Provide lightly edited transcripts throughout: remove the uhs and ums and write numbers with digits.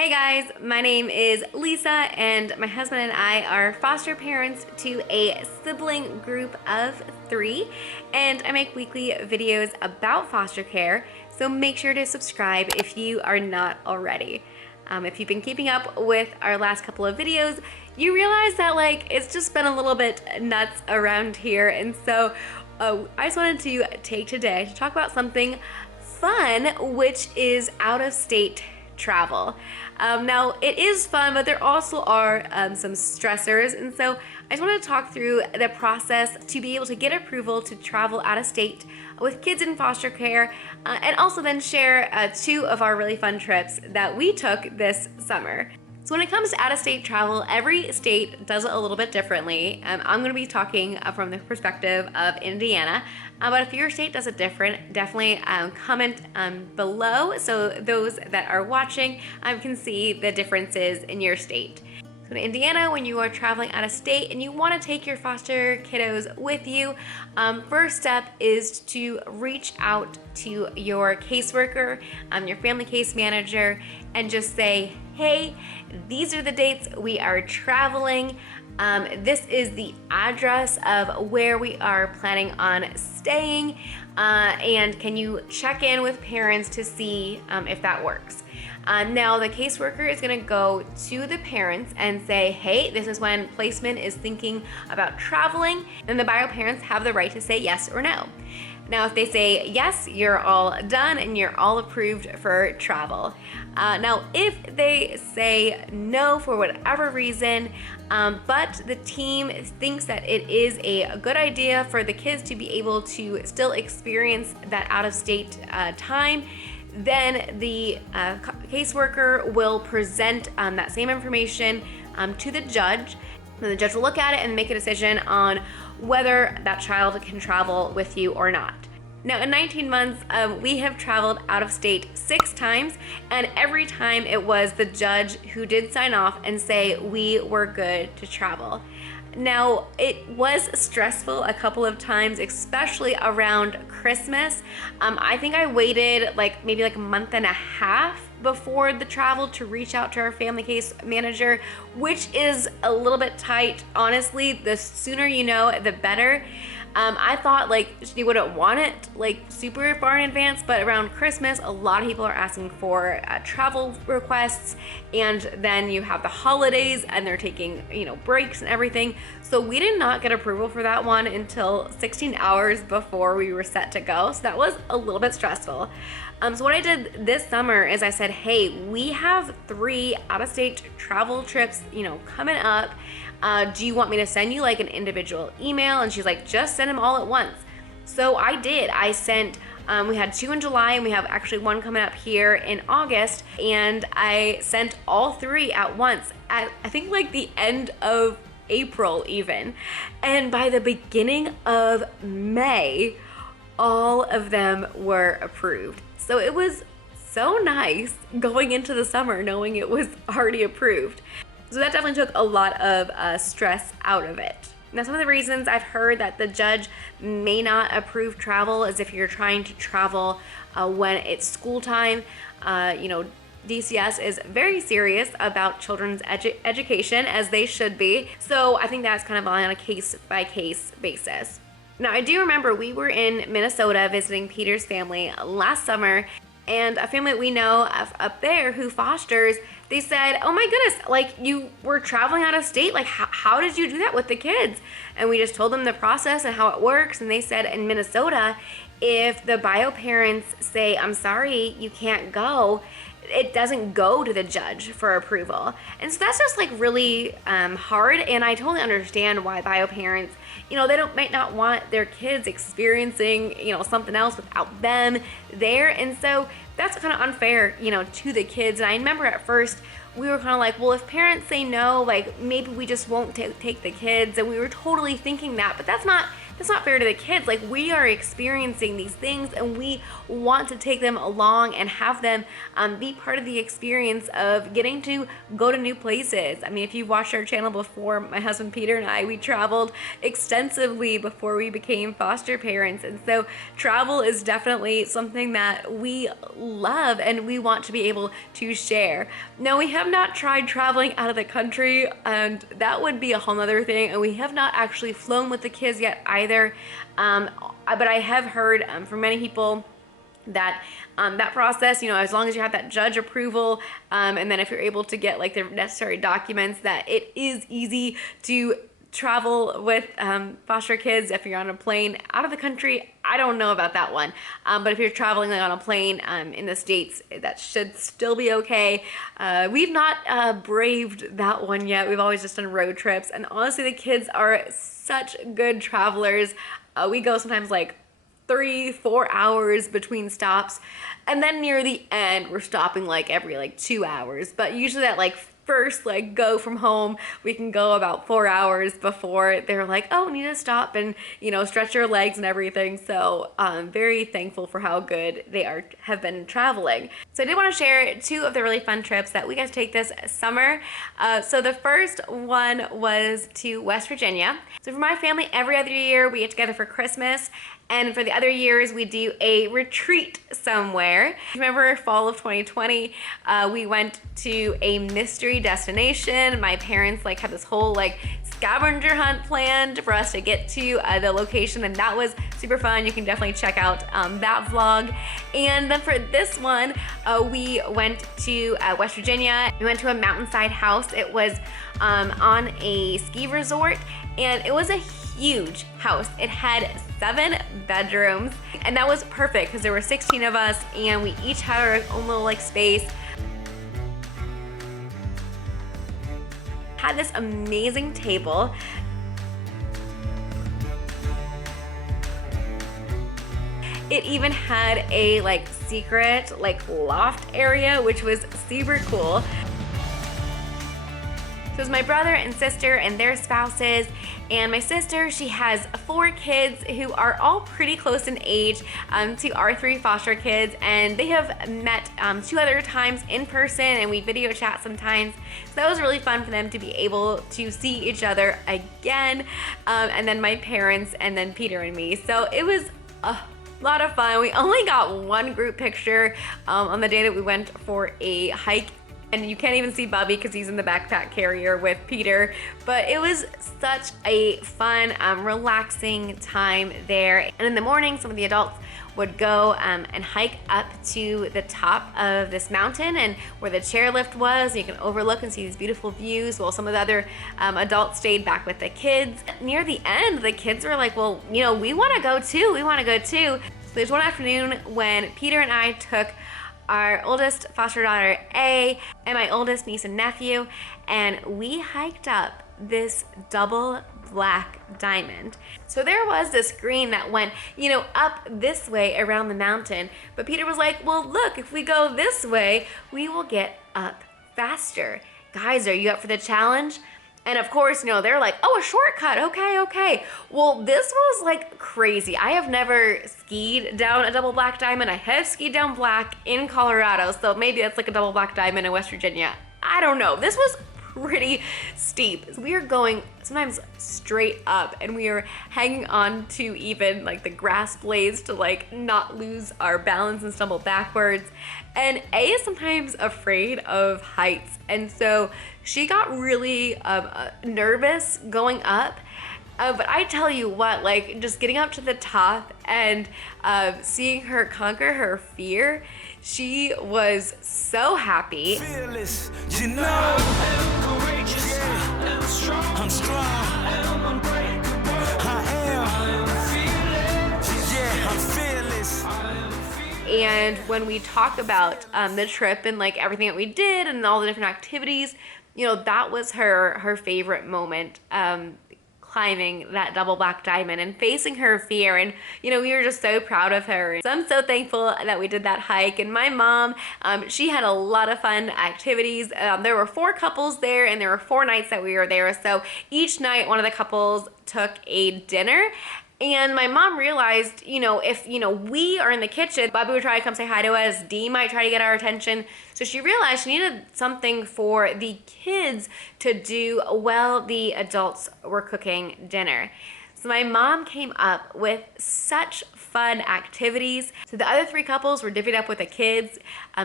Hey guys, my name is Lisa and my husband and I are foster parents to a sibling group of 3, and I make weekly videos about foster care, so make sure to subscribe if you are not already. If you've been keeping up with our last couple of videos, you realize that it's just been a little bit nuts around here, and so I just wanted to take today to talk about something fun, which is out-of-state travel. Now it is fun, but there also are some stressors, and so I just want to talk through the process to be able to get approval to travel out of state with kids in foster care, and also then share 2 of our really fun trips that we took this summer. So when it comes to out-of-state travel, every state does it a little bit differently. I'm going to be talking from the perspective of Indiana, but if your state does it different, definitely comment below so those that are watching can see the differences in your state. So in Indiana, when you are traveling out of state and you want to take your foster kiddos with you, first step is to reach out to your caseworker, your family case manager, and just say, hey, these are the dates we are traveling. This is the address of where we are planning on staying, and can you check in with parents to see if that works. Now the caseworker is going to go to the parents and say, hey, this is when placement is thinking about traveling, and the bio parents have the right to say yes or no. Now if they say yes, you're all done and you're all approved for travel. Now if they say no for whatever reason, but the team thinks that it is a good idea for the kids to be able to still experience that out-of-state time, then the caseworker will present that same information to the judge. And the judge will look at it and make a decision on whether that child can travel with you or not. Now in 19 months, we have traveled out of state 6 times, and every time it was the judge who did sign off and say we were good to travel. Now, it was stressful a couple of times, especially around Christmas. I think I waited maybe a month and a half before the travel to reach out to our family case manager, which is a little bit tight. Honestly, the sooner you know, the better. I thought she wouldn't want it super far in advance, but around Christmas, a lot of people are asking for travel requests, and then you have the holidays and they're taking breaks and everything. So we did not get approval for that one until 16 hours before we were set to go. So that was a little bit stressful. So what I did this summer is I said, hey, we have 3 out-of-state travel trips, coming up. Do you want me to send you an individual email? And she's like, just send them all at once. So I did. I sent, we had 2 in July, and we have actually 1 coming up here in August. And I sent all 3 at once at, I think, the end of April even. And by the beginning of May, all of them were approved. So it was so nice going into the summer knowing it was already approved. So that definitely took a lot of stress out of it. Now, some of the reasons I've heard that the judge may not approve travel is if you're trying to travel when it's school time. DCS is very serious about children's education, as they should be. So I think that's kind of on a case-by-case basis. Now, I do remember we were in Minnesota visiting Peter's family last summer, and a family we know up there who fosters, they said, oh my goodness, you were traveling out of state, how did you do that with the kids? And we just told them the process and how it works, and they said in Minnesota, if the bio parents say, I'm sorry, you can't go, it doesn't go to the judge for approval. And so that's just really hard, and I totally understand why bio parents, they might not want their kids experiencing something else without them there, and so that's kind of unfair to the kids. And I remember at first we were kind of well, if parents say no, maybe we just won't take the kids, and we were totally thinking that, but that's not that's not fair to the kids. Like, we are experiencing these things and we want to take them along and have them be part of the experience of getting to go to new places. I mean, if you've watched our channel before, my husband Peter and I, we traveled extensively before we became foster parents. And so travel is definitely something that we love and we want to be able to share. Now, we have not tried traveling out of the country, and that would be a whole nother thing. And we have not actually flown with the kids yet either. But I have heard from many people that that process, as long as you have that judge approval, and then if you're able to get like the necessary documents, that it is easy to travel with foster kids if you're on a plane out of the country. I don't know about that one, but if you're traveling like on a plane in the States, that should still be okay. We've not braved that one yet. We've always just done road trips, and honestly the kids are such good travelers. We go sometimes like 3-4 hours between stops, and then near the end we're stopping like every 2 hours, but usually that first go from home, we can go about 4 hours before they're like, oh, need to stop and stretch your legs and everything. So I'm very thankful for how good they have been traveling. So I did want to share 2 of the really fun trips that we got to take this summer. So the first one was to West Virginia. So for my family, every other year we get together for Christmas, and for the other years we do a retreat somewhere. Remember fall of 2020, we went to a mystery destination. My parents had this whole scavenger hunt planned for us to get to the location, and that was super fun. You can definitely check out that vlog. And then for this one, we went to West Virginia. We went to a mountainside house. It was on a ski resort, and it was a huge house. It had 7 bedrooms, and that was perfect because there were 16 of us and we each had our own little space. Had this amazing table. It even had a secret loft area, which was super cool. So it was my brother and sister and their spouses, and my sister, she has 4 kids who are all pretty close in age to our 3 foster kids, and they have met 2 other times in person, and we video chat sometimes. So that was really fun for them to be able to see each other again, and then my parents, and then Peter and me. So it was a lot of fun. We only got 1 group picture on the day that we went for a hike. And you can't even see Bubby because he's in the backpack carrier with Peter. But it was such a fun, relaxing time there. And in the morning, some of the adults would go and hike up to the top of this mountain, and where the chairlift was, you can overlook and see these beautiful views, while some of the other adults stayed back with the kids. Near the end, the kids were like, well, we want to go too. We want to go too. So there's one afternoon when Peter and I took our oldest foster daughter A and my oldest niece and nephew, and we hiked up this double black diamond. So there was this green that went, up this way around the mountain, but Peter was like, well, look, if we go this way, we will get up faster. Guys, are you up for the challenge? And of course, they're like, oh, a shortcut, okay. Well, this was crazy. I have never skied down a double black diamond. I have skied down black in Colorado, so maybe that's a double black diamond in West Virginia. I don't know. This was pretty steep. We are going sometimes straight up, and we are hanging on to even the grass blades to not lose our balance and stumble backwards. And A is sometimes afraid of heights, and so she got really nervous going up. But I tell you what, just getting up to the top and seeing her conquer her fear, she was so happy. Fearless, I'm courageous, I'm strong, I'm unbreakable, I'm fearless. And when we talk about the trip and everything that we did and all the different activities, that was her favorite moment, climbing that double black diamond and facing her fear. And we were just so proud of her. So I'm so thankful that we did that hike. And my mom, she had a lot of fun activities. There were 4 couples there, and there were 4 nights that we were there. So each night one of the couples took a dinner, And my mom realized, if, we are in the kitchen, Bobby would try to come say hi to us, Dee might try to get our attention. So she realized she needed something for the kids to do while the adults were cooking dinner. So my mom came up with such fun activities. So the other 3 couples were divvied up with the kids.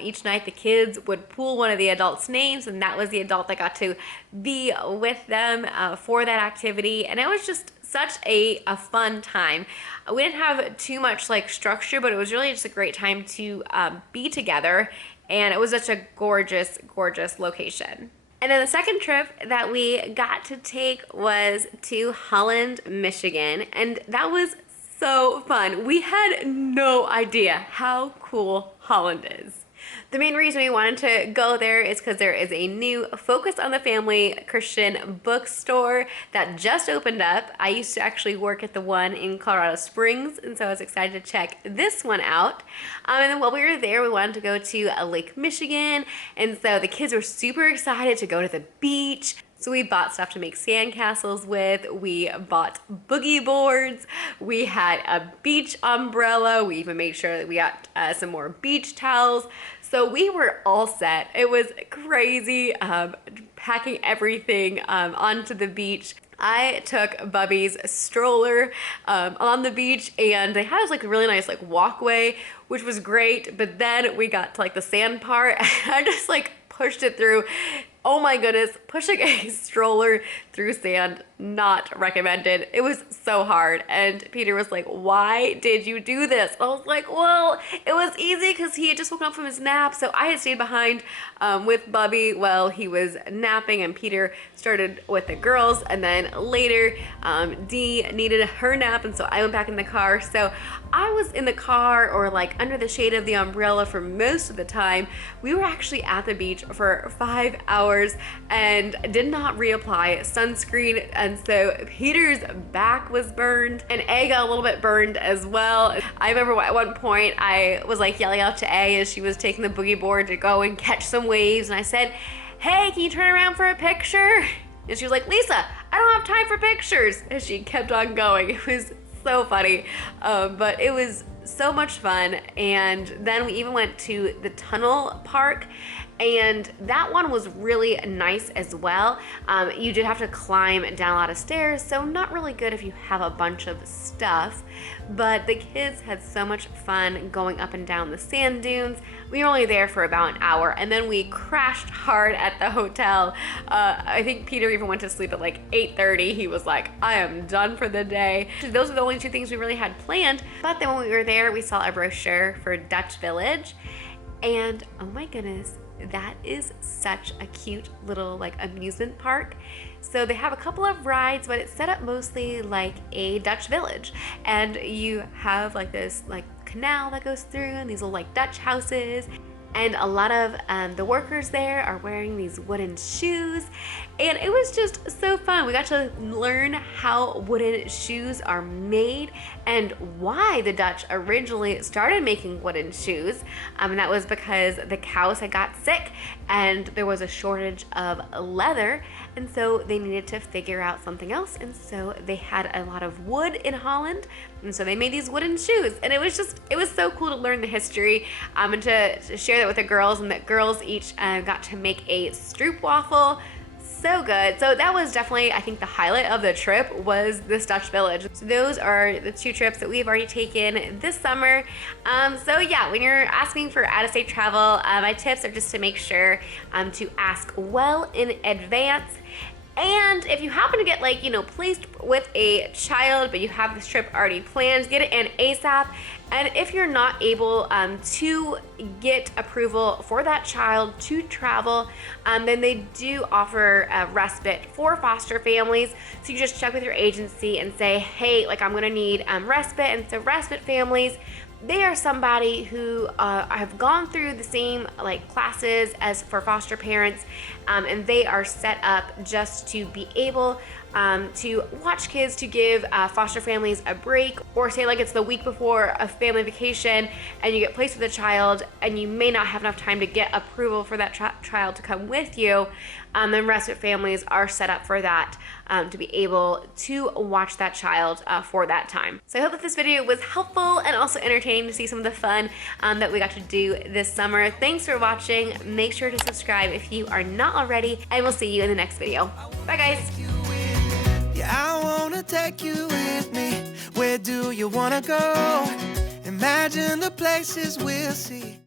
Each night the kids would pull one of the adults' names, and that was the adult that got to be with them for that activity. And it was just such a fun time. We didn't have too much like structure, but it was really just a great time to be together. And it was such a gorgeous, gorgeous location. And then the second trip that we got to take was to Holland, Michigan, and that was so fun. We had no idea how cool Holland is. The main reason we wanted to go there is because there is a new Focus on the Family Christian bookstore that just opened up. I used to actually work at the one in Colorado Springs, and so I was excited to check this one out. And then while we were there, we wanted to go to Lake Michigan, and so the kids were super excited to go to the beach. So we bought stuff to make sandcastles with, we bought boogie boards, we had a beach umbrella, we even made sure that we got some more beach towels. So we were all set. It was crazy, packing everything onto the beach. I took Bubby's stroller on the beach, and they had this like really nice like walkway, which was great. But then we got to like the sand part, and I just like pushed it through. Oh my goodness, pushing a stroller through sand, not recommended. It was so hard. And Peter was like, why did you do this? I was like, well, it was easy because he had just woken up from his nap. So I had stayed behind with Bubby while he was napping, and Peter started with the girls. And then later, Dee needed her nap, and so I went back in the car. So I was in the car or like under the shade of the umbrella for most of the time. We were actually at the beach for 5 hours and did not reapply sunscreen, and so Peter's back was burned and A got a little bit burned as well. I remember at one point I was like yelling out to A as she was taking the boogie board to go and catch some waves, and I said, hey, can you turn around for a picture? And she was like, Lisa, I don't have time for pictures, and she kept on going. It was so funny, but it was so much fun. And then we even went to the tunnel park, and that one was really nice as well. You did have to climb down a lot of stairs, so not really good if you have a bunch of stuff, but the kids had so much fun going up and down the sand dunes. We were only there for about an hour, and then we crashed hard at the hotel. I think Peter even went to sleep at like 8:30. He was like, I am done for the day. Those are the only 2 things we really had planned, but then when we were there, we saw a brochure for Dutch Village, and oh my goodness, that is such a cute little like amusement park. So they have a couple of rides, but it's set up mostly like a Dutch village, and you have like this like canal that goes through and these little like Dutch houses, and a lot of the workers there are wearing these wooden shoes, and it was just so fun. We got to learn how wooden shoes are made and why the Dutch originally started making wooden shoes, and that was because the cows had got sick and there was a shortage of leather, and so they needed to figure out something else, and so they had a lot of wood in Holland, and so they made these wooden shoes. And it was so cool to learn the history and to share that with the girls, and the girls each got to make a stroopwafel. So good. So that was definitely, I think, the highlight of the trip was this Dutch village. So those are the 2 trips that we've already taken this summer. So yeah, when you're asking for out-of-state travel, my tips are just to make sure to ask well in advance. And if you happen to get like, placed with a child, but you have this trip already planned, get it in ASAP. And if you're not able to get approval for that child to travel, then they do offer a respite for foster families. So you just check with your agency and say, hey, like I'm gonna need respite. And so respite families, they are somebody who have gone through the same like classes as for foster parents, and they are set up just to be able to watch kids, to give foster families a break, or say like it's the week before a family vacation and you get placed with a child and you may not have enough time to get approval for that child to come with you. Then respite families are set up for that, to be able to watch that child for that time. So I hope that this video was helpful and also entertaining to see some of the fun that we got to do this summer. Thanks for watching. Make sure to subscribe if you are not already, and we'll see you in the next video. Bye guys. Yeah, I wanna take you with me. Where do you wanna go? Imagine the places we'll see.